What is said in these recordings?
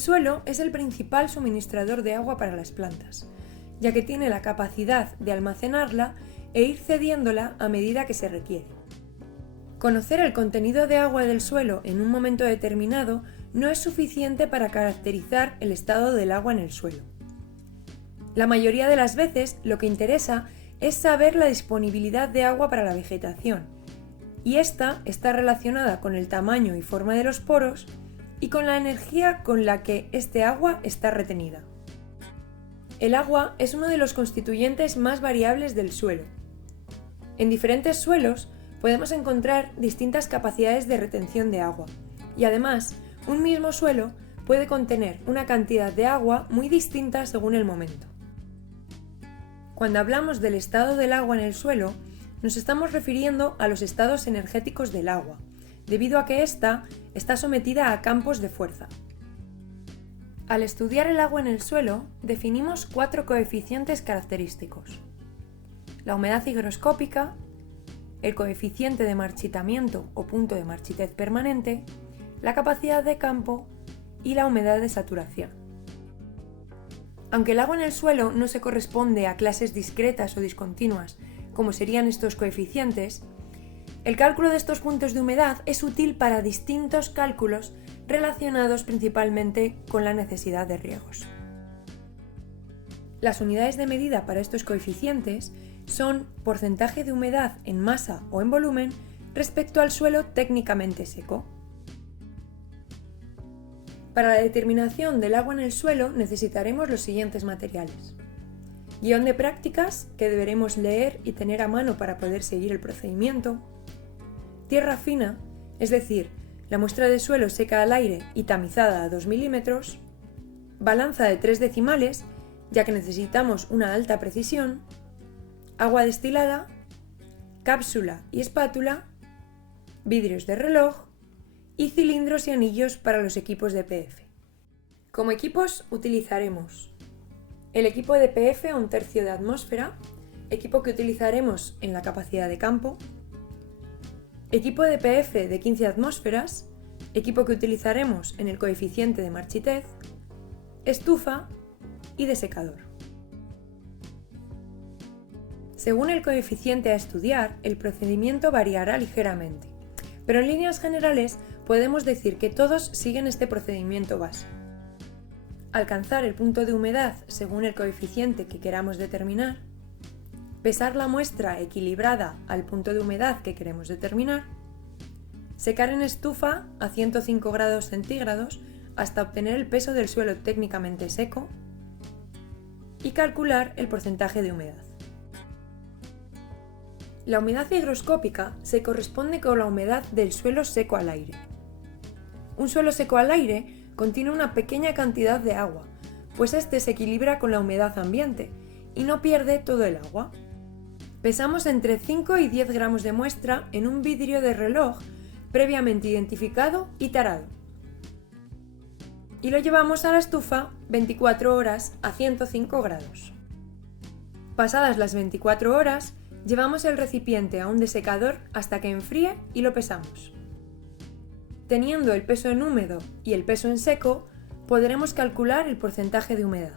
suelo es el principal suministrador de agua para las plantas, ya que tiene la capacidad de almacenarla e ir cediéndola a medida que se requiere. Conocer el contenido de agua del suelo en un momento determinado no es suficiente para caracterizar el estado del agua en el suelo. La mayoría de las veces lo que interesa es saber la disponibilidad de agua para la vegetación, y esta está relacionada con el tamaño y forma de los poros y con la energía con la que este agua está retenida. El agua es uno de los constituyentes más variables del suelo. En diferentes suelos podemos encontrar distintas capacidades de retención de agua, y además, un mismo suelo puede contener una cantidad de agua muy distinta según el momento. Cuando hablamos del estado del agua en el suelo, nos estamos refiriendo a los estados energéticos del agua, debido a que ésta está sometida a campos de fuerza. Al estudiar el agua en el suelo, definimos 4 coeficientes característicos: la humedad higroscópica, el coeficiente de marchitamiento o punto de marchitez permanente, la capacidad de campo y la humedad de saturación. Aunque el agua en el suelo no se corresponde a clases discretas o discontinuas, como serían estos coeficientes, el cálculo de estos puntos de humedad es útil para distintos cálculos relacionados principalmente con la necesidad de riegos. Las unidades de medida para estos coeficientes son porcentaje de humedad en masa o en volumen respecto al suelo técnicamente seco. Para la determinación del agua en el suelo necesitaremos los siguientes materiales: guión de prácticas, que deberemos leer y tener a mano para poder seguir el procedimiento; tierra fina, es decir, la muestra de suelo seca al aire y tamizada a 2 milímetros; balanza de 3 decimales, ya que necesitamos una alta precisión; agua destilada; cápsula y espátula; vidrios de reloj y cilindros y anillos para los equipos de PF. Como equipos utilizaremos el equipo de PF a 1/3 de atmósfera, equipo que utilizaremos en la capacidad de campo; equipo de PF de 15 atmósferas, equipo que utilizaremos en el coeficiente de marchitez; estufa y desecador. Según el coeficiente a estudiar, el procedimiento variará ligeramente, pero en líneas generales podemos decir que todos siguen este procedimiento base. Alcanzar el punto de humedad según el coeficiente que queramos determinar, pesar la muestra equilibrada al punto de humedad que queremos determinar, secar en estufa a 105 grados centígrados hasta obtener el peso del suelo técnicamente seco y calcular el porcentaje de humedad. La humedad higroscópica se corresponde con la humedad del suelo seco al aire. Un suelo seco al aire contiene una pequeña cantidad de agua, pues este se equilibra con la humedad ambiente y no pierde todo el agua. Pesamos entre 5 y 10 gramos de muestra en un vidrio de reloj previamente identificado y tarado. Y lo llevamos a la estufa 24 horas a 105 grados. Pasadas las 24 horas, llevamos el recipiente a un desecador hasta que enfríe y lo pesamos. Teniendo el peso en húmedo y el peso en seco, podremos calcular el porcentaje de humedad.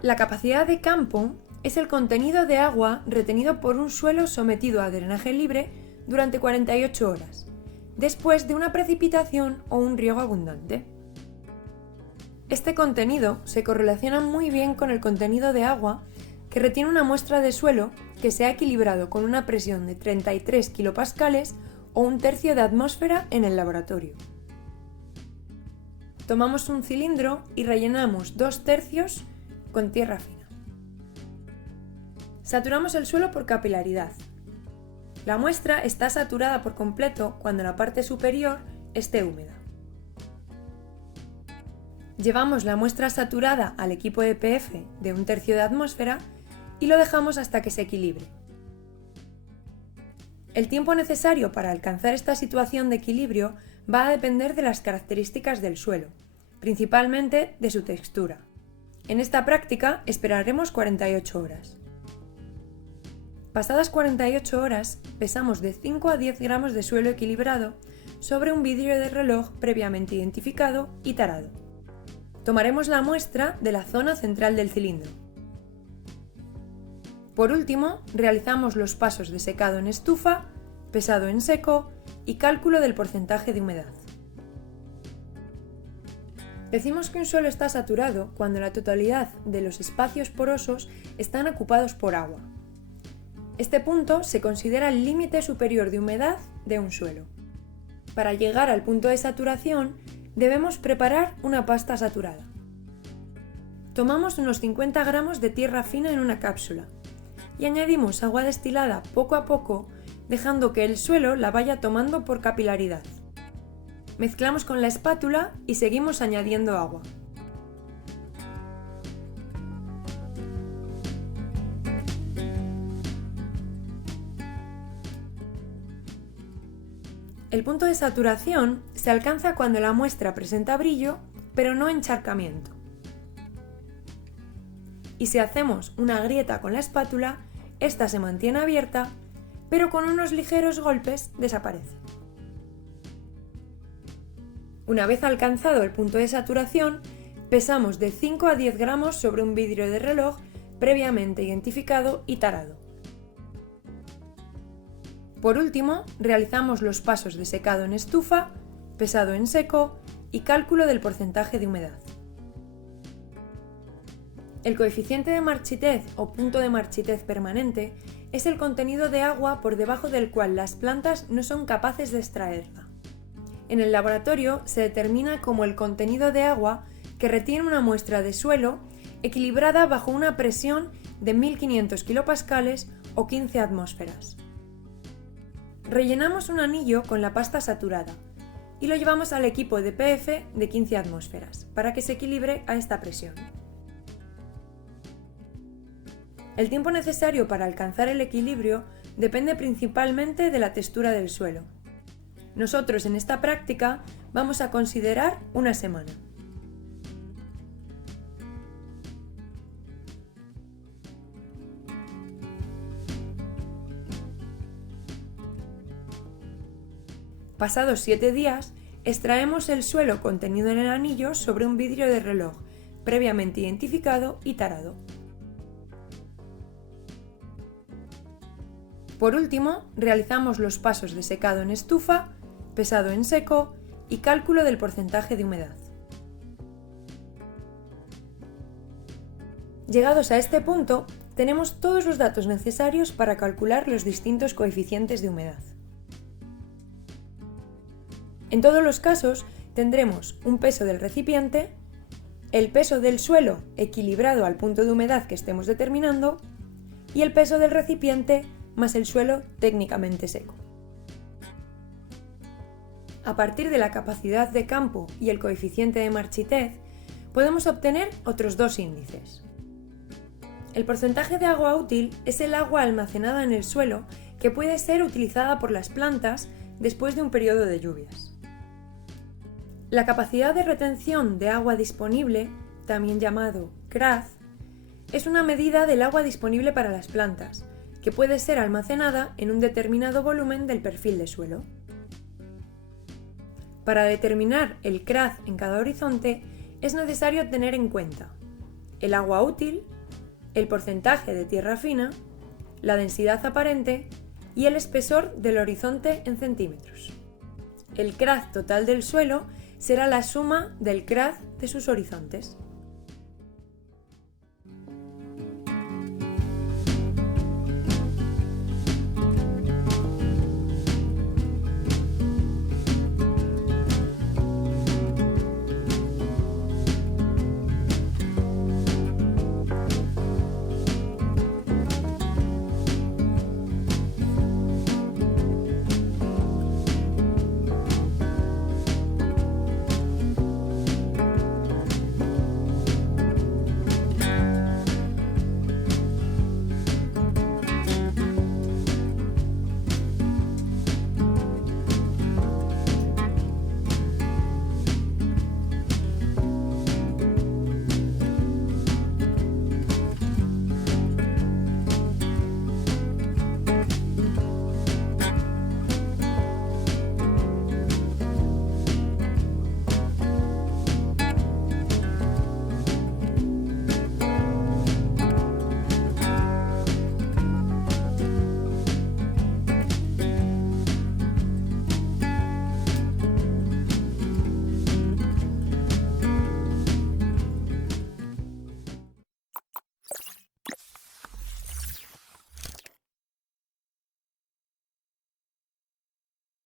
La capacidad de campo es el contenido de agua retenido por un suelo sometido a drenaje libre durante 48 horas, después de una precipitación o un riego abundante. Este contenido se correlaciona muy bien con el contenido de agua que retiene una muestra de suelo que se ha equilibrado con una presión de 33 kilopascales o 1/3 de atmósfera en el laboratorio. Tomamos un cilindro y rellenamos 2/3 con tierra fina. Saturamos el suelo por capilaridad. La muestra está saturada por completo cuando la parte superior esté húmeda. Llevamos la muestra saturada al equipo de PF de 1/3 de atmósfera y lo dejamos hasta que se equilibre. El tiempo necesario para alcanzar esta situación de equilibrio va a depender de las características del suelo, principalmente de su textura. En esta práctica esperaremos 48 horas. Pasadas 48 horas, pesamos de 5 a 10 gramos de suelo equilibrado sobre un vidrio de reloj previamente identificado y tarado. Tomaremos la muestra de la zona central del cilindro. Por último, realizamos los pasos de secado en estufa, pesado en seco y cálculo del porcentaje de humedad. Decimos que un suelo está saturado cuando la totalidad de los espacios porosos están ocupados por agua. Este punto se considera el límite superior de humedad de un suelo. Para llegar al punto de saturación, debemos preparar una pasta saturada. Tomamos unos 50 gramos de tierra fina en una cápsula y añadimos agua destilada poco a poco, dejando que el suelo la vaya tomando por capilaridad. Mezclamos con la espátula y seguimos añadiendo agua. El punto de saturación se alcanza cuando la muestra presenta brillo, pero no encharcamiento. Y si hacemos una grieta con la espátula, esta se mantiene abierta, pero con unos ligeros golpes desaparece. Una vez alcanzado el punto de saturación, pesamos de 5 a 10 gramos sobre un vidrio de reloj previamente identificado y tarado. Por último, realizamos los pasos de secado en estufa, pesado en seco y cálculo del porcentaje de humedad. El coeficiente de marchitez o punto de marchitez permanente es el contenido de agua por debajo del cual las plantas no son capaces de extraerla. En el laboratorio se determina como el contenido de agua que retiene una muestra de suelo equilibrada bajo una presión de 1500 kilopascales o 15 atmósferas. Rellenamos un anillo con la pasta saturada y lo llevamos al equipo de PF de 15 atmósferas para que se equilibre a esta presión. El tiempo necesario para alcanzar el equilibrio depende principalmente de la textura del suelo. Nosotros en esta práctica vamos a considerar una semana. Pasados 7 días, extraemos el suelo contenido en el anillo sobre un vidrio de reloj, previamente identificado y tarado. Por último, realizamos los pasos de secado en estufa, pesado en seco y cálculo del porcentaje de humedad. Llegados a este punto, tenemos todos los datos necesarios para calcular los distintos coeficientes de humedad. En todos los casos tendremos un peso del recipiente, el peso del suelo equilibrado al punto de humedad que estemos determinando y el peso del recipiente más el suelo técnicamente seco. A partir de la capacidad de campo y el coeficiente de marchitez, podemos obtener otros dos índices. El porcentaje de agua útil es el agua almacenada en el suelo que puede ser utilizada por las plantas después de un periodo de lluvias. La capacidad de retención de agua disponible, también llamado CRAD, es una medida del agua disponible para las plantas, que puede ser almacenada en un determinado volumen del perfil de suelo. Para determinar el CRAD en cada horizonte es necesario tener en cuenta el agua útil, el porcentaje de tierra fina, la densidad aparente y el espesor del horizonte en centímetros. El CRAD total del suelo será la suma del CRAD de sus horizontes.